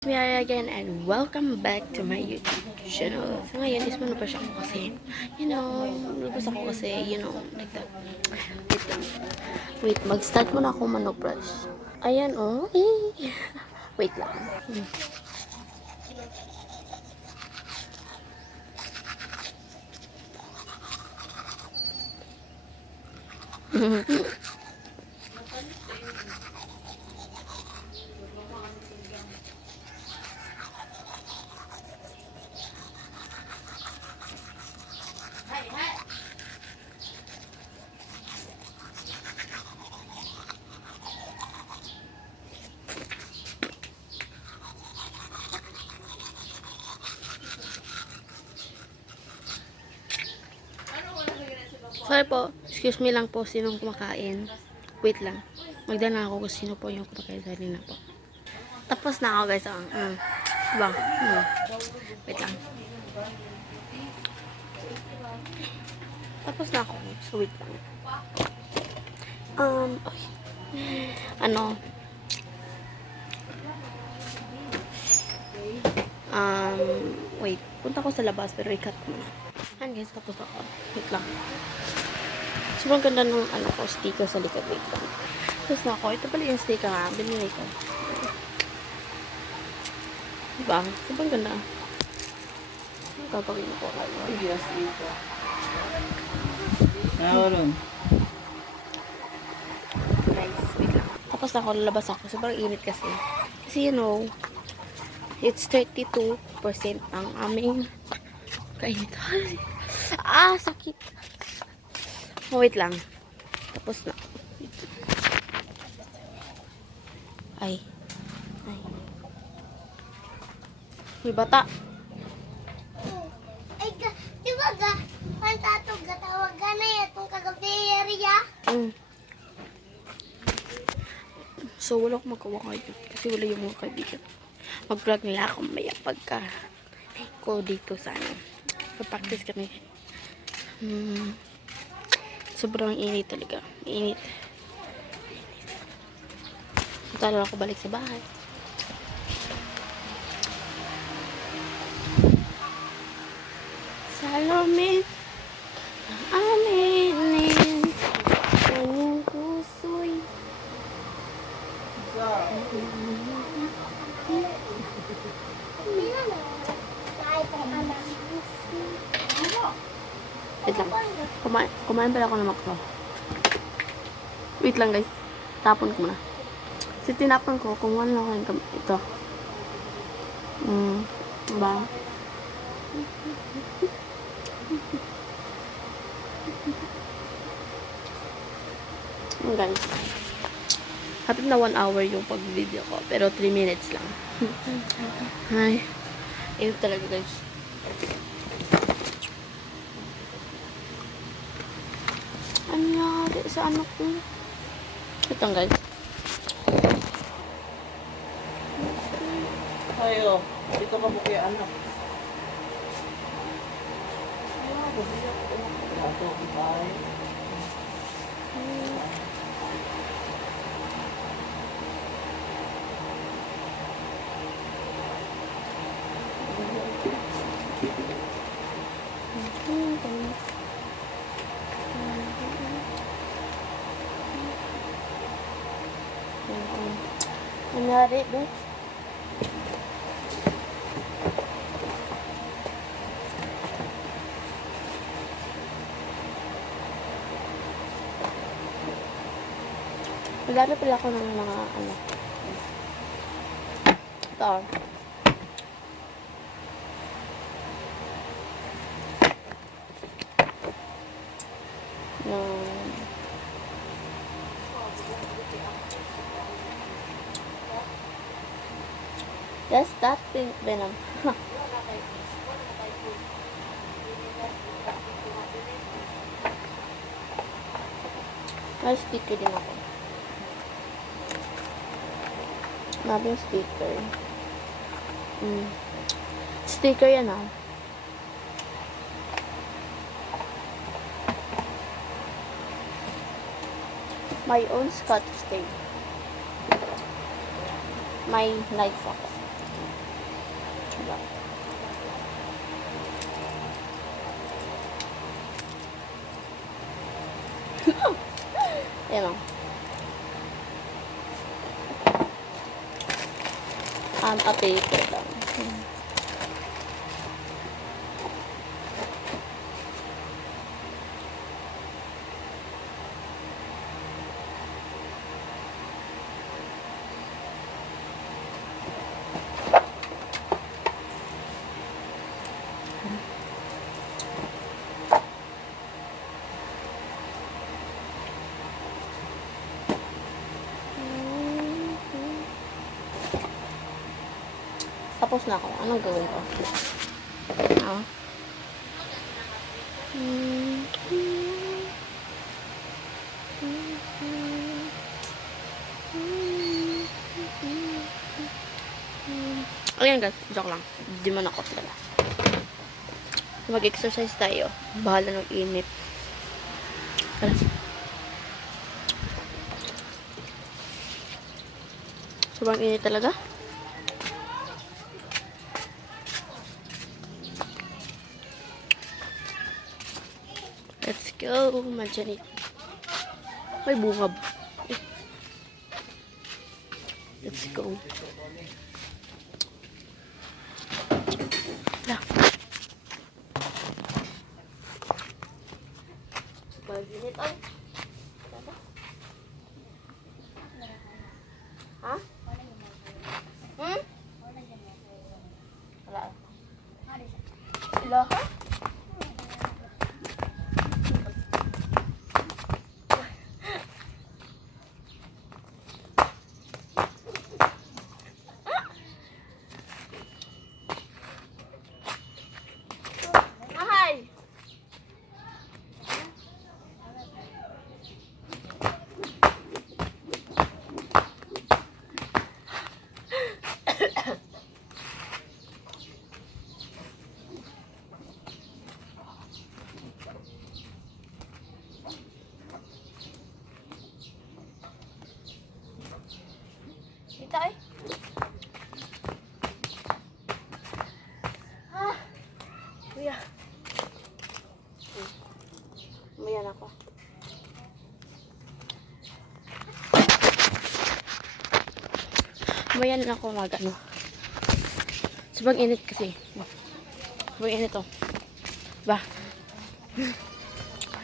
We are again and welcome back to my YouTube channel. So ngayon is manubrush ako kasi, manubrush ako kasi, like that. Wait lang. Wait, mag-start muna ako manubrush. Ayan, oh. Wait lang. Sorry po, excuse me lang po sinong kumakain. Wait lang. Magdala ako kung sino po yung kumakain sa kanina po. Tapos na ako guys. Diba? Wait lang. Tapos na ako. So wait lang. Okay. Ano? Wait. Punta ko sa labas pero i-cut ko na. Ayan guys, tapos ako. Wait lang. Sobrang ganda ng sticker sa likod. Wait lang. Tapos na ako. Ito pala yung sticker ha. Binili ko. Diba? Sobrang ganda. Gagawin ko. Yes, dito. Nawalan. Guys, wait lang. Tapos na ako. Lalabas ako. Sobrang init kasi. Kasi it's 32% ang aming kainitan. Sakit. Wait lang. Tapos na. Ay. May bata. Ay, di ba ga? Pantatog gatawag ka na itong kagabi area? So, wala akong magawa kayo. Kasi wala yung mga kaibigan. Mag-vlog nila ako maya pagka ko dito sa practice kami. Sobrang init talaga. Init. Tara ako balik sa bahay. Salome ang aminin kanyang puso'y wait lang. Kumain pala ako ng makro. Wait lang guys. Tapon ko muna. Kasi tinapon ko. Kumuha lang ako yung ito. Diba? Guys. Hapit na 1 hour yung pag-video ko. Pero 3 minutes lang. Ay. Init talaga guys. Ano nangyari sa anak ko? Ito guys. Ayo, dito ka po kaya anak. Ito, bye. Nangyari, be? Magdami pala ako ng mga ito. Yes, that pink venom. May sticker din ako. Maraming sticker. Sticker yan ah. My own Scotch tape. May lights ako. lang. Ayan o. Paper lang. Tapos na ako. Anong gawin ko? Ah. Ayan guys, joke lang. Di man ako talaga. Mag-exercise tayo. Bahala ng init. Tara. Sobrang init talaga. Let's go, Manjanit. May bungab. Let's go. Lah. Manjanit ay. Ha? Hmm? Wala. Sila ha? Ito ay. Ah. Kuya. Mayan ako. Mayan ako ano. Sobrang init kasi. Sobrang init to. Ba?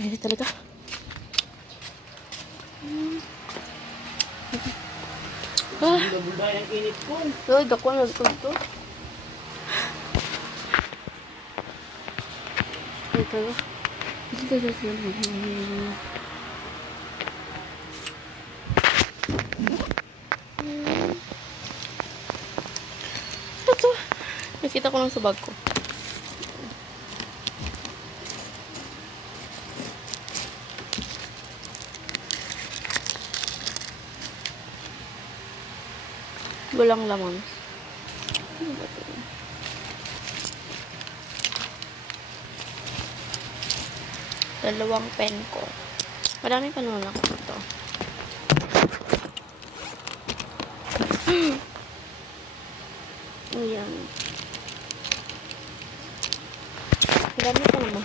Init talaga. Ah. Bulda yung init ko. Uy, dako na to. Ito. Ito. Nakita ko lang sa bag ko. Walang laman. Ano ba ito? Dalawang pen ko. Marami pa naman ako ito. Ayan. Marami pa naman.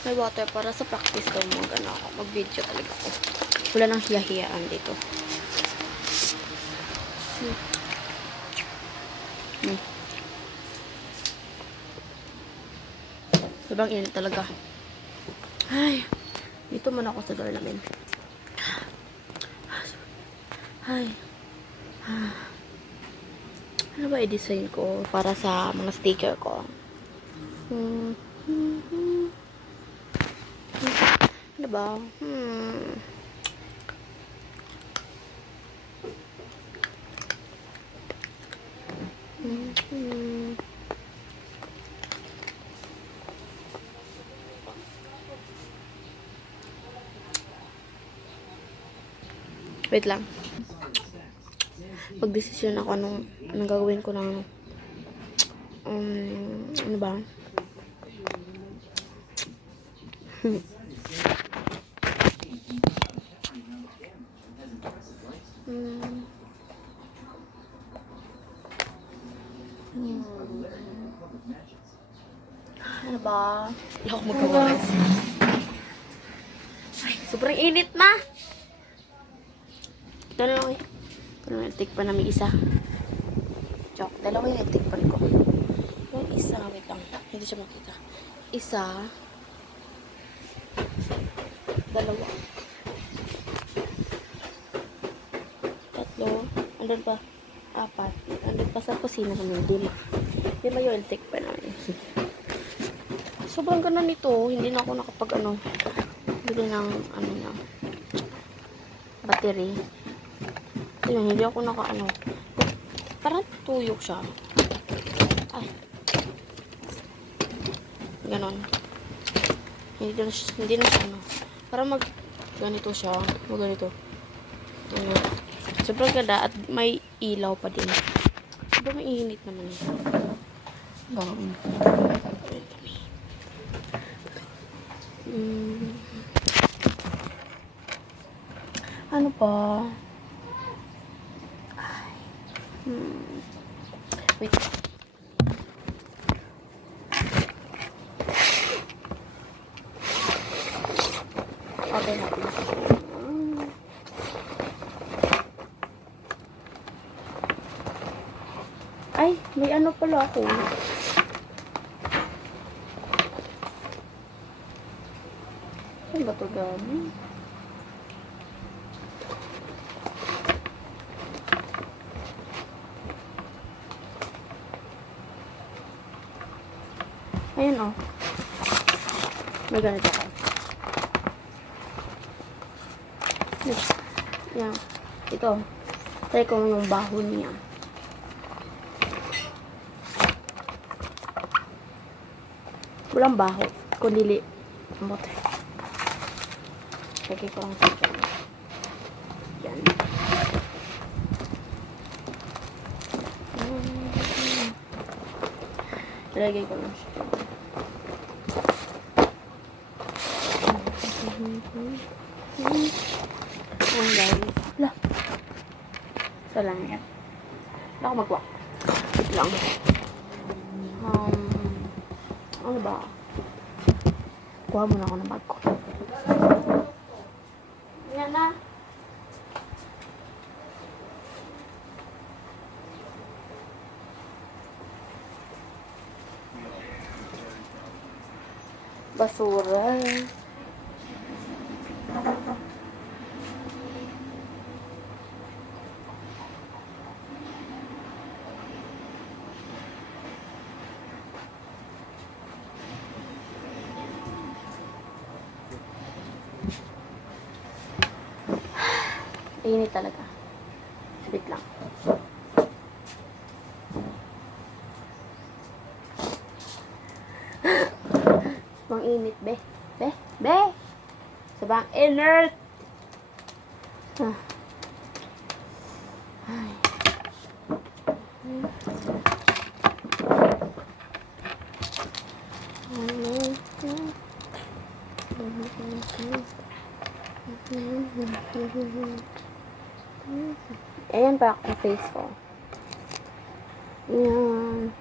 May water para sa practice ko mag-video talaga ako. Wala nang hiya-hiyaan dito. Sobrang init talaga. Ay, dito muna ako sa door namin. Ay. Ano ba i-design ko para sa mga sticker ko? Ano ba? Wait lang. Pag-desisyon ako anong gagawin ko ng ano ba? Hmm. Ano ba? Hindi ako magawa. Ay, sobrang init ma! Ito na lang eh. Ito na lang, tikpan namin isa. Joke, dalawa yung tikpan ko. Yung isa, wait lang. Hindi siya makita. Isa. Dalawa. Tatlo. Andun pa. Apat. Andun pa sa kusina kami. 5. 5 yung tikpan namin. Sobrang ganda nito. Hindi na ako nakapag bili ng na battery. Ayun, hindi ako parang tuyok siya. Ay. Ganon. Hindi na siya parang ganito siya. Ganito. Sobrang ganda at may ilaw pa din. Sobrang mainit naman ito. Ano pa? Ay. Wait. Okay natin. Ay, may pala ako. Saan ba ito galing? Ayun may ganito ako. Yan. Ito. Try ko yung baho niya. Walang baho. Kundi mote. Lagay ko lang sa dyan. Yan. Lagay ko lang siya. Ayan guys. Wala. Isa lang yan. Wala ako magwa. Wait lang. Ano ba? Kuha muna ako ng bag ko. Yan na. Basura. Init talaga. Wait lang. Bang init, be. Be. Sabang inert. Ay. Ayan pa ang face ko. Ayan.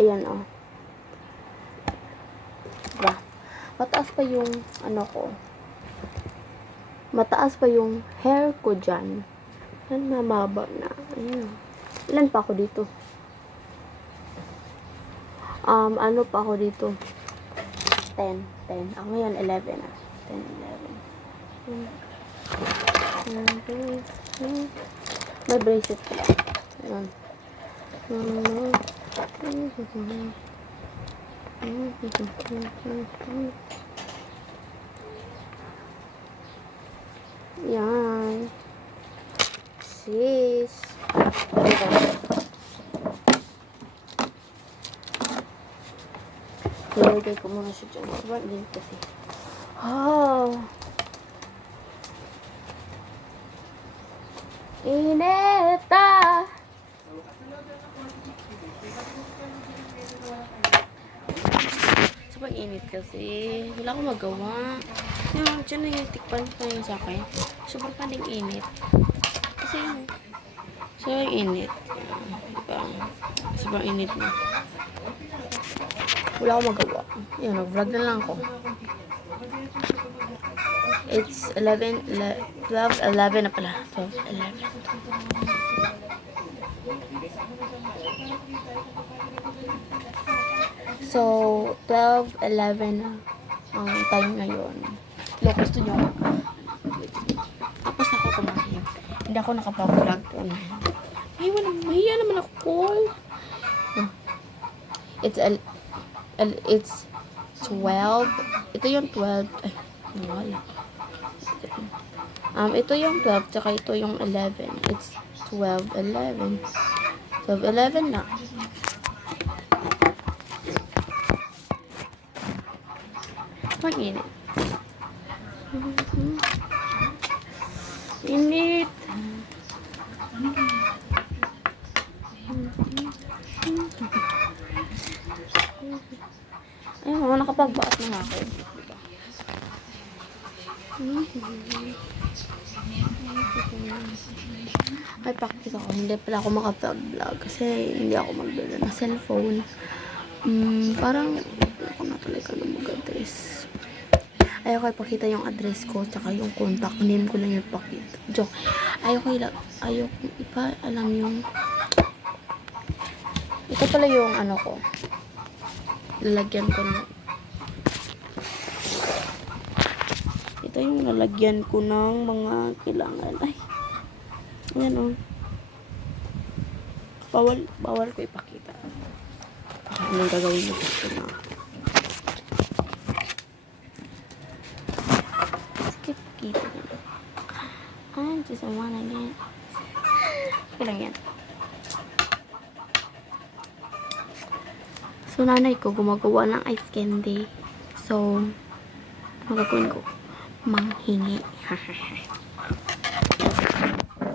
Ayan Diba? Mataas pa yung ko. Mataas pa yung hair ko dyan. Ayan, mababa na. Ayan. Ilan pa ako dito? Pa ako dito? 10. Ako ngayon 11 na. 10, 11. May bracelet pala. Ayan. Yan. Sis. Nilagay ko muna siya dyan. Sobrang din kasi. Ineta. Sobrang init kasi. Wala akong magawa. Yung dyan na yung tikpan ko yung sa akin. Sobrang paning init. Kasi yun. Sobrang init. Diba? Sobrang init na. Wala akong magawa. Yun, nag-vlog na lang ako. It's 12:11 na pala. 12:11. So, 12:11 na ang time ngayon. Look, gusto nyo. Tapos na ako kumain. Hindi ako nakapag-vlog doon. Mahiya naman ako. It's 12. Ito yung 12. Ay, nawala. Ito yung 12, tsaka ito yung 11. It's 12:11. 12:11 na. Mag-init. Init. Ay, nakapagbaat na nga ako. Diba? Ay, practice ako. Hindi pala ako makapag-vlog kasi hindi ako magdala ng cellphone. Parang ako na talaga ng mag-address. Ayoko ipakita yung address ko tsaka yung contact name ko lang yung ipakita. Joke. Ayoko ipa-alam yung ito pala yung ano ko. Lalagyan ko ng ito yung lalagyan ko ng mga kailangan. Ay. Ayan o. Bawal ko ipakita. Anong gagawin mo dito na? Skip kita. Just one again. Okay lang yan. So, nanay ko gumagawa ng ice candy. So, magagawin ko? Manghingi.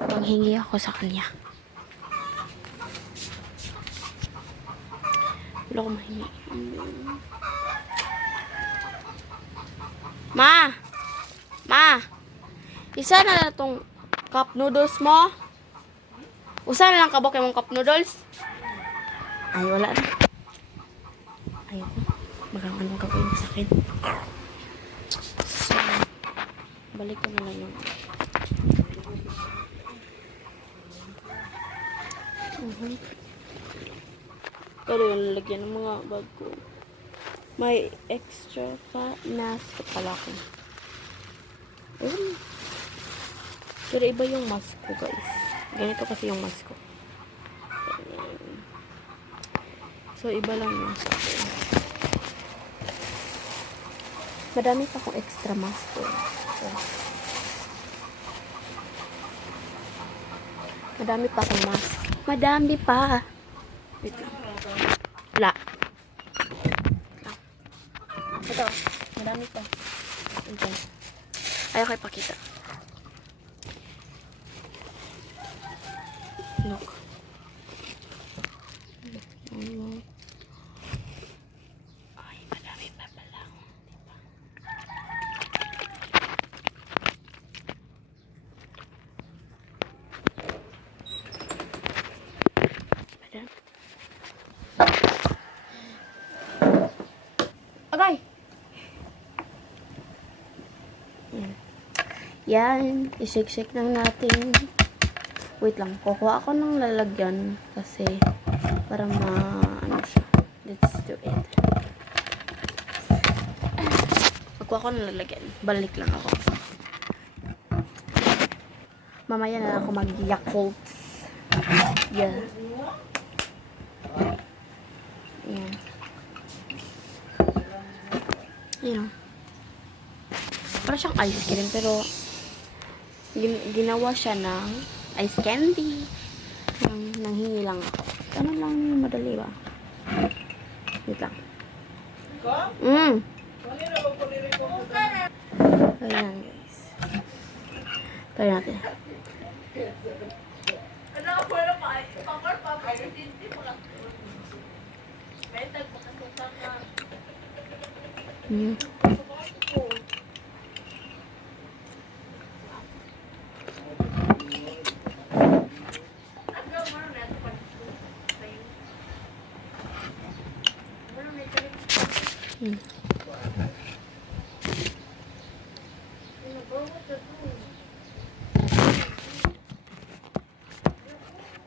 Manghingi ako sa kanya. Wala ko mahingi. Ma! Isa na na tong cup noodles mo? Usa na lang kabok yung cup noodles? Ay, wala na. Ayoko. Magang anong gagawin sa akin. So, balik ko na lang yung pero yung lalagyan ng mga bag ko. May extra pa mask pala ko. Pero iba yung mask ko, guys. Ganito kasi yung mask ko. So, iba lang yung mask ko. Madami pa akong extra mask ko. So, madami pa akong mask. Madami pa. Wait lang. Wala. Ito. Madami pa. Okay. Ayaw kayo pakita. Look. Ay, madami pa pala. Diba? Madami. Agay! Yan. I-shake-shake lang natin. Wait lang. Kukuha ako ng lalagyan kasi para ano siya. Let's do it. Kukuha ako ng lalagyan. Balik lang ako. Mamaya na ako mag-Yakult. Yeah. Ayan. Ayan. Para siyang ice cream pero ginawa siya ng ice candy. Nanghingi lang ako. Ano lang yung madali ba? Wait lang. Ayan guys. Try natin. Hmm. Hmm.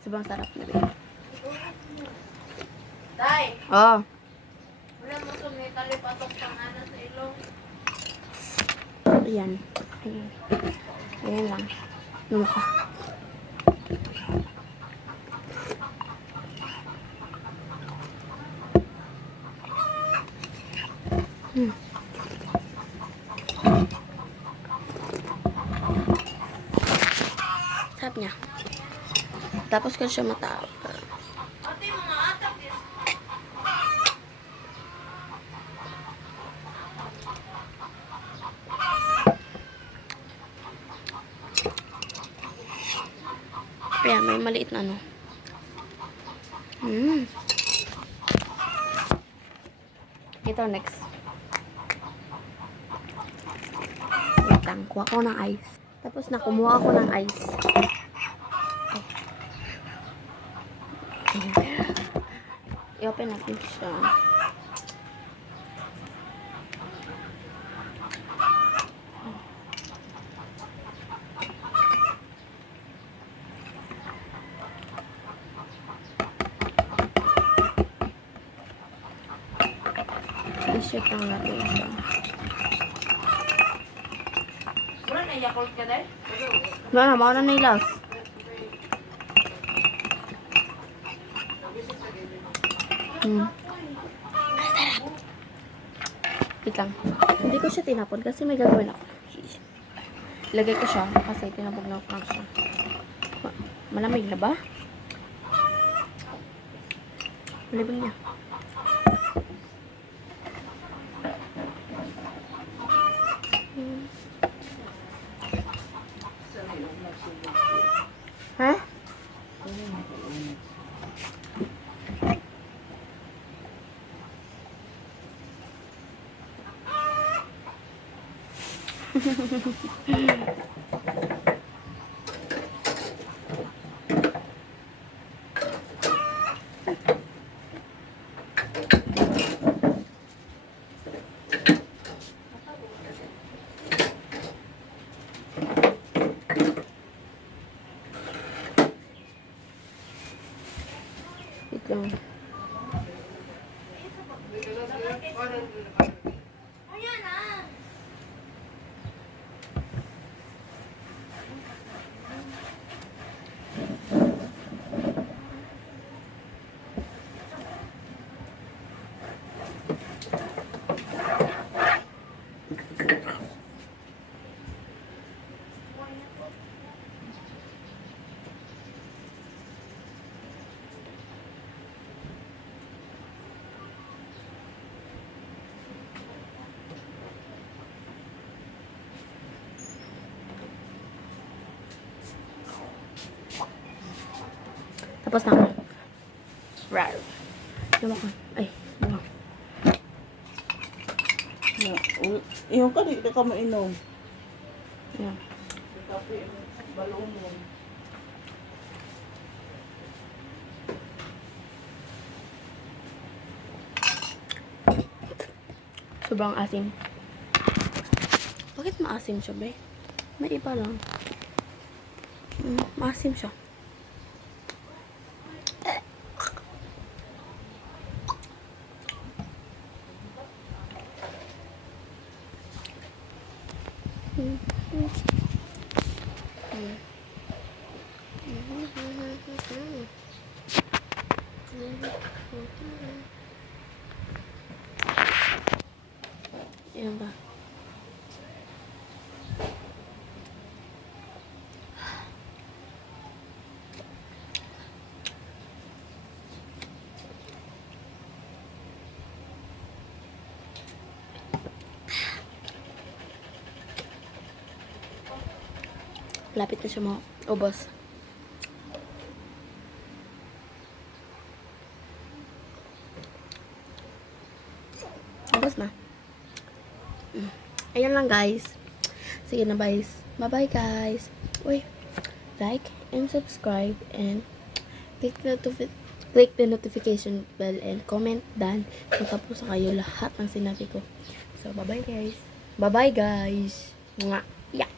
Sobrang sarap na rin. Day, Oh. wala mo sumitali patok pang ana sa ilong. Ayan. Ayan. Ayan lang. Lumaka. Hmm. Sarap niya. Tapos ko siya mata. Ate, mga atak yan. Ayan, may maliit na ano. Hmm. Ito, next. Wait lang, kuha ko ng ice. Tapos na, kumuha ako ng ice. I-open natin siya. I-ship lang natin siya. Wala na Yakult ka, Day? Wala na, mauna na yung last. Hmm. Masarap. Wait lang. Hindi ko siya tinapon kasi may gagawin ako. Lagay ko siya kasi tinapog na ako siya. Malamig na ba? Malamig na. Ha? Wait lang. Ayan na. Tapos na ako. Rar. Diba ko? Ay, diba? Yung ka, di ka mainom. Ayan. Kape, balong mo. Sobrang asim. Bakit maasim siya, be? May iba lang. Maasim siya. Ayan ba? Lapit na siya mo. Ubos. Ubos na. Ayan lang guys. Sige na guys. Bye-bye guys. Uy, like and subscribe and click the notification bell and comment down kung tapos na kayo lahat ng sinabi ko. So, bye-bye guys. Bye-bye guys. Nga. Yeah.